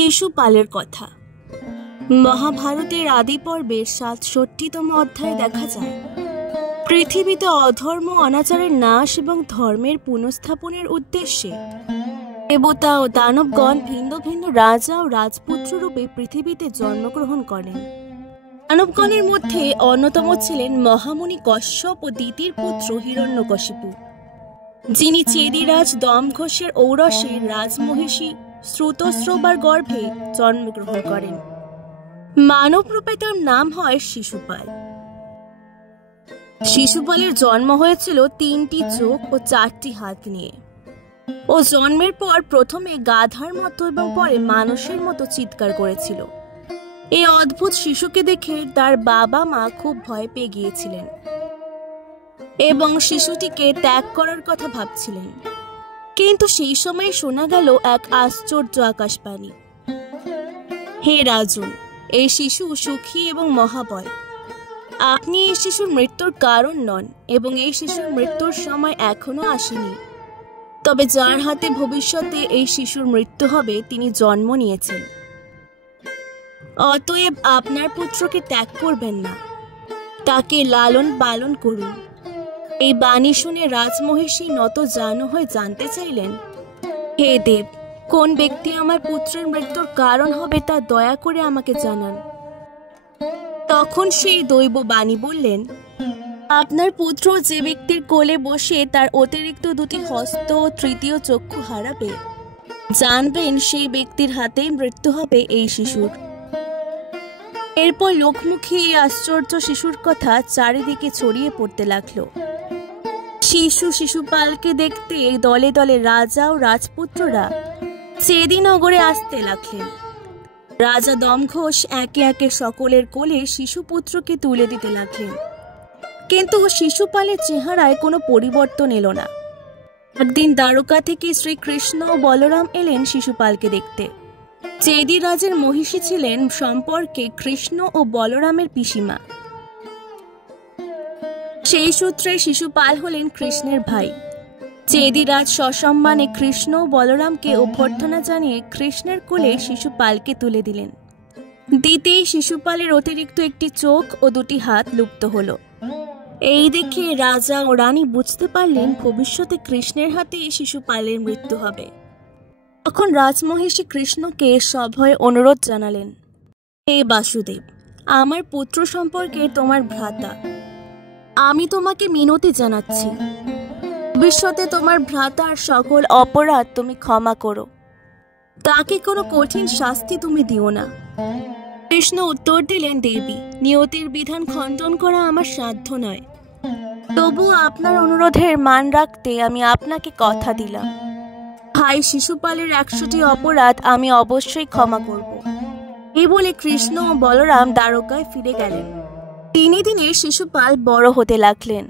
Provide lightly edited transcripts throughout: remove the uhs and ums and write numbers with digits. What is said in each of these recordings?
শিশুপালের কথা। মহাভারতের আদি পর্বের ৬৭তম অধ্যায়ে দেখা যায় পৃথিবীতে অধর্ম অনাচারের নাশ এবং ধর্মের পুনঃস্থাপনের উদ্দেশ্যে দেবতা ও দানবগণ ভিন্ন ভিন্ন রাজা ও রাজপুত্র রূপে পৃথিবীতে জন্মগ্রহণ করেন। দানবগণের মধ্যে অন্যতম ছিলেন মহামুনি কশ্যপ ও দিতির পুত্র হিরণ্যকশিপু, যিনি চেদিরাজ দমঘোষের ঔরসে রাজমহিষী শ্রুতস্রবার গর্ভে জন্মগ্রহণ করেন। মানব রূপে তার নাম হয় শিশুপাল। শিশুপালের জন্ম হয়েছিল ৩টি চোখ ও ৪টি হাত নিয়ে। ও জন্মের পর প্রথমে গাধার মতো এবং পরে মানুষের মতো চিৎকার করেছিল। এই অদ্ভুত শিশুকে দেখে তার বাবা মা খুব ভয় পেয়ে গিয়েছিলেন এবং শিশুটিকে ত্যাগ করার কথা ভাবছিলেন। কিন্তু সেই সময় শোনা গেল এক আশ্চর্য আকাশবাণী, হে রাজন, এই শিশু সুখী এবং মহাবল। আপনি এই শিশুর মৃত্যুর কারণ নন এবং এই শিশুর মৃত্যুর সময় এখনো আসেনি। তবে যার হাতে ভবিষ্যতে এই শিশুর মৃত্যু হবে তিনি জন্ম নিয়েছেন। অতএব আপনার পুত্রকে ত্যাগ করবেন না, তাকে লালন পালন করুন। এই বাণী শুনে রাজমহিষী নত জানু হয়ে জানতে চাইলেন, হে দেব, কোন ব্যক্তি আমার পুত্রের মৃত্যুর কারণ হবে তা দয়া করে আমাকে জানান। তখন সেই দৈব বাণী বললেন, আপনার পুত্র যে ব্যক্তির কোলে বসে তার অতিরিক্ত 2টি হস্ত ও 3য় চক্ষু হারাবে, জানবেন সেই ব্যক্তির হাতেই মৃত্যু হবে এই শিশুর। এরপর লোকমুখে এই আশ্চর্য শিশুর কথা চারিদিকে ছড়িয়ে পড়তে লাগলো। শিশুপালকে দেখতে দলে দলে রাজা ও রাজপুত্ররা চেদিনগরে আসতে লাগলেন। রাজা দমঘোষ একে একে সকলের কোলে শিশুপুত্রকে তুলে দিতে লাগলেন, কিন্তু শিশুপালের চেহারায় কোনো পরিবর্তন এলো না। একদিন দ্বারকা থেকে শ্রীকৃষ্ণ ও বলরাম এলেন শিশুপালকে দেখতে। চেদিরাজের মহিষী ছিলেন সম্পর্কে কৃষ্ণ ও বলরামের পিসিমা। সেই সূত্রে শিশুপাল হলেন কৃষ্ণের ভাই। চেদিরাজ সসম্মানে কৃষ্ণ ও বলরামকে অভ্যর্থনা জানিয়ে কৃষ্ণের কোলে শিশুপালকে তুলে দিলেন। দিতেই শিশুপালের অতিরিক্ত একটি চোখ ও 2টি হাত লুপ্ত হলো। এই দেখে রাজা ও রানী বুঝতে পারলেন ভবিষ্যতে কৃষ্ণের হাতে শিশুপালের মৃত্যু হবে। তখন রাজমহিষী কৃষ্ণকে সভয়ে অনুরোধ জানালেন, হে বাসুদেব, আমার পুত্র সম্পর্কে তোমার ভ্রাতা, আমি তোমাকে মিনতি জানাচ্ছি, ভবিষ্যতে তোমার ভ্রাতার সকল অপরাধ তুমি ক্ষমা করো, তাকে কোনো কঠিন শাস্তি তুমি দিও না। কৃষ্ণ উত্তর দিলেন, দেবী, নিয়তির বিধান খণ্ডন করা আমার সাধ্য নয়, তবু আপনার অনুরোধের মান রাখতে আমি আপনাকে কথা দিলাম। ভাই শিশুপালের 100টি অপরাধ আমি অবশ্যই ক্ষমা করব। এই বলে কৃষ্ণ ও বলরাম দ্বারকায় ফিরে গেলেন। দিনে দিনে শিশুপাল বড় হতে লাগলেন।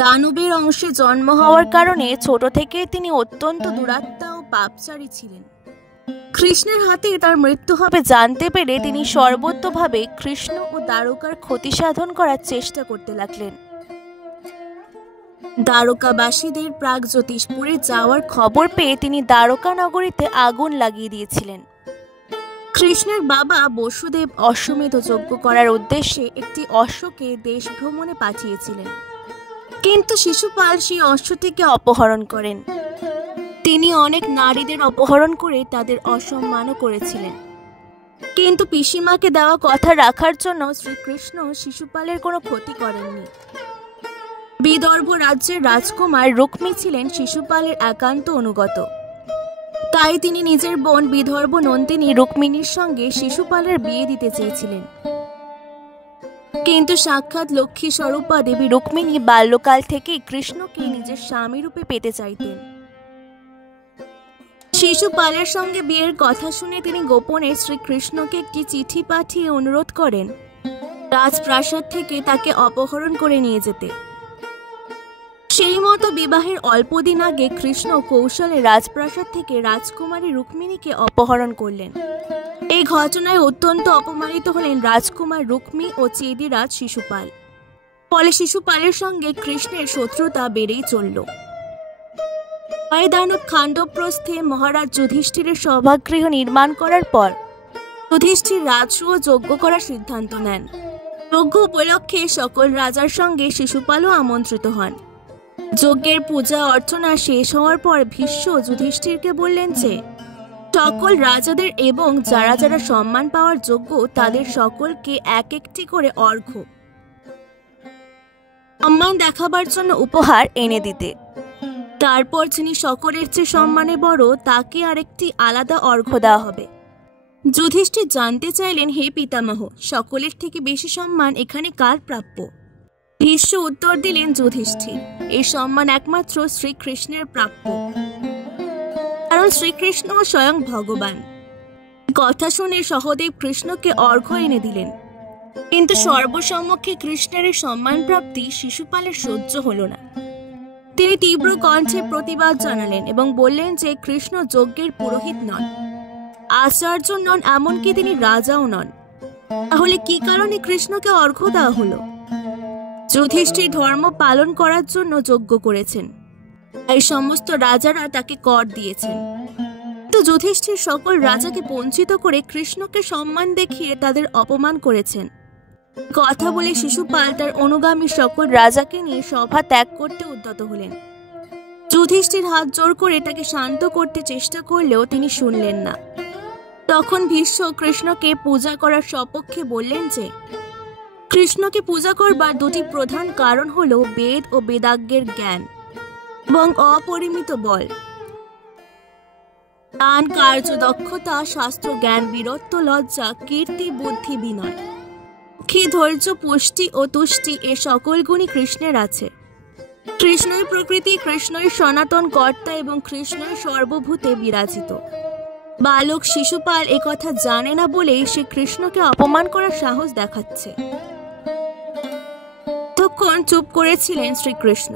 দানবের অংশে জন্ম হওয়ার কারণে ছোট থেকে তিনি অত্যন্ত দুরাত্মা ও পাপচারী ছিলেন। কৃষ্ণের হাতে তার মৃত্যু হবে জানতে পেরে তিনি সর্বতোভাবে কৃষ্ণ ও দ্বারকার ক্ষতি সাধন করার চেষ্টা করতে লাগলেন। দ্বারকাবাসীদের প্রাগজ্যোতিষপুরে যাওয়ার খবর পেয়ে তিনি দ্বারকা নগরীতে আগুন লাগিয়ে দিয়েছিলেন। কৃষ্ণের বাবা বসুদেব অশ্বমেধ যজ্ঞ করার উদ্দেশ্যে একটি অশ্বকে দেশ ভ্রমণে পাঠিয়েছিলেন, কিন্তু শিশুপাল সেই অশ্বটিকে অপহরণ করেন। তিনি অনেক নারীদের অপহরণ করে তাদের অসম্মানও করেছিলেন, কিন্তু পিসিমাকে দেওয়া কথা রাখার জন্য শ্রীকৃষ্ণ শিশুপালের কোনো ক্ষতি করেননি। বিদর্ভ রাজ্যের রাজকুমার রুক্মী ছিলেন শিশুপালের একান্ত অনুগত। তাই তিনি নিজের বোন বিদর্ভ নন্দিনী রুক্মিণীর সঙ্গে শিশুপালের বিয়ে দিতে চেয়েছিলেন, কিন্তু সাক্ষাৎ লক্ষ্মী স্বরূপা দেবী রুক্মিণী বাল্যকাল থেকেই কৃষ্ণকে নিজের স্বামী রূপে পেতে চাইতেন। শিশুপালের সঙ্গে বিয়ের কথা শুনে তিনি গোপনে শ্রীকৃষ্ণকে একটি চিঠি পাঠিয়ে অনুরোধ করেন রাজপ্রাসাদ থেকে তাকে অপহরণ করে নিয়ে যেতে। সেই মতো বিবাহের অল্পদিন আগে কৃষ্ণ কৌশলে রাজপ্রাসাদ থেকে রাজকুমারী রুক্মিণীকে অপহরণ করলেন। এই ঘটনায় অত্যন্ত অপমানিত হলেন রাজকুমার রুক্মী ও চেদিরাজ শিশুপাল। ফলে শিশুপালের সঙ্গে কৃষ্ণের শত্রুতা বেড়েই চলল। দানব খাণ্ডবপ্রস্থে মহারাজ যুধিষ্ঠিরের সভাগৃহ নির্মাণ করার পর যুধিষ্ঠির রাজসূয় যজ্ঞ করার সিদ্ধান্ত নেন। যজ্ঞ উপলক্ষে সকল রাজার সঙ্গে শিশুপালও আমন্ত্রিত হন। যজ্ঞের পূজা অর্চনা শেষ হওয়ার পর ভীষ্ম যুধিষ্ঠিরকে বললেন যে সকল রাজাদের এবং যারা যারা সম্মান পাওয়ার যোগ্য তাদের সকলকে এক একটি করে অর্ঘ্য সম্মান দেখাবার জন্য উপহার এনে দিতে। তারপর যিনি সকলের চেয়ে সম্মানে বড় তাকে আরেকটি আলাদা অর্ঘ্য দেওয়া হবে। যুধিষ্ঠির জানতে চাইলেন, হে পিতামহ, সকলের থেকে বেশি সম্মান এখানে কার প্রাপ্য? ভীষ্ম উত্তর দিলেন, যুধিষ্ঠির, এই সম্মান একমাত্র শ্রীকৃষ্ণের প্রাপ্য, কারণ শ্রীকৃষ্ণ স্বয়ং ভগবান। কথা শুনে সহদেব কৃষ্ণকে অর্ঘ্য এনে দিলেন, কিন্তু সর্বসম্মুখে কৃষ্ণের সম্মান প্রাপ্তি শিশুপালের সহ্য হল না। তিনি তীব্র কণ্ঠে প্রতিবাদ জানালেন এবং বললেন যে কৃষ্ণ যজ্ঞের পুরোহিত নন, আচার্য নন, এমনকি তিনি রাজাও নন। তাহলে কি কারণে কৃষ্ণকে অর্ঘ্য দেওয়া হলো? যুধিষ্ঠির ধর্ম পালন করার জন্য যজ্ঞ করেছেন, এই সমস্ত রাজারা তাকে কর দিয়েছেন। তো যুধিষ্ঠির সকল রাজাকে বঞ্চিত করে কৃষ্ণকে সম্মান দেখিয়ে তাদের অপমান করেছেন। কথা বলে শিশুপাল তার অনুগামী সকল রাজাকে নিয়ে সভা ত্যাগ করতে উদ্যত হলেন। যুধিষ্ঠির হাত জোর করে তাকে শান্ত করতে চেষ্টা করলেও তিনি শুনলেন না। তখন ভীষ্ম কৃষ্ণকে পূজা করার সপক্ষে বললেন যে কৃষ্ণকে পূজা করবার দুটি প্রধান কারণ হল বেদ ও বেদাজ্ঞের জ্ঞান এবং অপরিমিত বল, দান, কার্য দক্ষতা, শাস্ত্র জ্ঞান, বীরত্ব, লজ্জা, কীর্তি, বুদ্ধি, বিনয়, ধৈর্য, পুষ্টি ও তুষ্টি, এ সকল গুণই কৃষ্ণের আছে। কৃষ্ণই প্রকৃতি, কৃষ্ণই সনাতন কর্তা এবং কৃষ্ণই সর্বভূতে বিরাজিত। বালক শিশুপাল একথা জানে না বলেই সে কৃষ্ণকে অপমান করার সাহস দেখাচ্ছে। তখন চুপ করেছিলেন শ্রীকৃষ্ণ,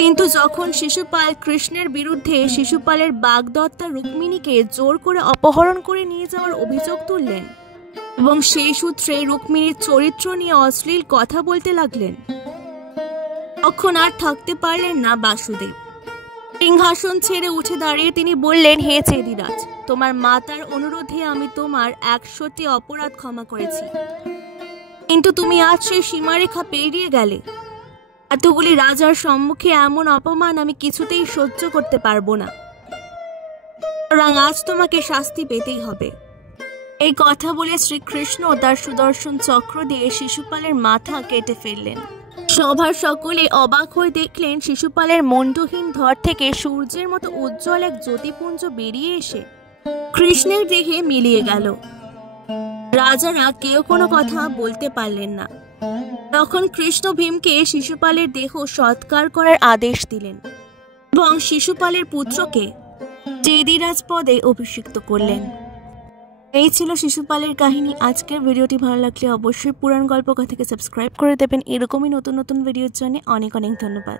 কিন্তু যখন শিশুপাল কৃষ্ণের বিরুদ্ধে শিশুপালের বাগদত্তা রুক্মিণীকে জোর করে অপহরণ করে নিয়ে যাওয়ার অভিযোগ তুললেন এবং সেই সূত্রে রুক্মিণীর চরিত্র নিয়ে অশ্লীল কথা বলতে লাগলেন, তখন আর থাকতে পারলেন না বাসুদেব। সিংহাসন ছেড়ে উঠে দাঁড়িয়ে তিনি বললেন, হে চেদিরাজ, তোমার মাতার অনুরোধে আমি তোমার 100টি অপরাধ ক্ষমা করেছি, কিন্তু তুমি আজ সেই সীমারেখা পেরিয়ে গেলে। এতগুলি রাজার সম্মুখে এমন অপমান আমি কিছুতেই সহ্য করতে পারবো না, সুতরাং আজ তোমাকে শাস্তি পেতেই হবে। এই কথা বলে শ্রীকৃষ্ণ তার সুদর্শন চক্র দিয়ে শিশুপালের মাথা কেটে ফেললেন। সভার সকলে অবাক হয়ে দেখলেন শিশুপালের মুণ্ডহীন ধর থেকে সূর্যের মতো উজ্জ্বল এক জ্যোতিপুঞ্জ বেরিয়ে এসে কৃষ্ণের দেহে মিলিয়ে গেল। রাজারা কেউ কোনো কথা বলতে পারলেন না। তখন কৃষ্ণ ভীমকে শিশুপালের দেহ সৎকার করার আদেশ দিলেন এবং শিশুপালের পুত্রকে চেদিরাজ পদে অভিষিক্ত করলেন। এই ছিল শিশুপালের কাহিনী। আজকের ভিডিওটি ভালো লাগলে অবশ্যই পুরাণ গল্প কথাকে সাবস্ক্রাইব করে দেবেন। এরকমই নতুন নতুন ভিডিওর জন্য অনেক অনেক ধন্যবাদ।